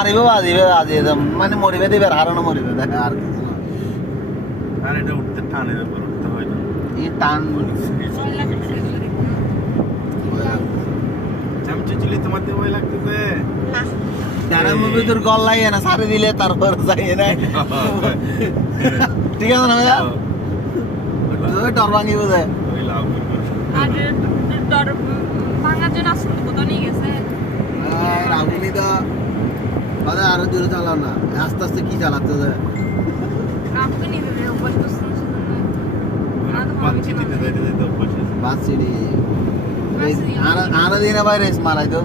মারিবে বাজিবে মানে মরিবে দিবে হারানো মরিবে দেখে আর কিছু না আর এটা উঠতে টানের উপর উঠতে হয় না এই টান চামচে চুলি তোমাতে ভয় লাগতেছে যারা মুভি তোর গল লাগে না সারে দিলে তারপর যাই না ঠিক আছে না ভাইয়া তুই ডর ভাঙি বোঝে ওই লাভ আর ডর ভাঙার জন্য আসলে কোথাও নিয়ে গেছে রাহুলি তো দাদা আরো জোরে চালাও না আস্তে আস্তে কি চালাতে যায় কাউকে নিয়ে দেবে অভ্যাস করছে না সেজন্য বাচ্চি দিতে যাইতে যাইতে অভ্যাস আছে বাস সিঁড়ি আরো দিনে ভাই রেস মারাই তো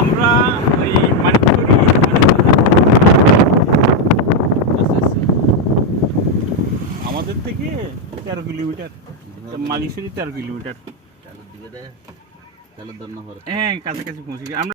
আমরা ওই মানিকপুরি আমাদের থেকে 13 কিলোমিটার মালিশ্বরী 13 কিলোমিটার তেলের ধর না হ্যাঁ কাছাকাছি পৌঁছে গেছি আমরা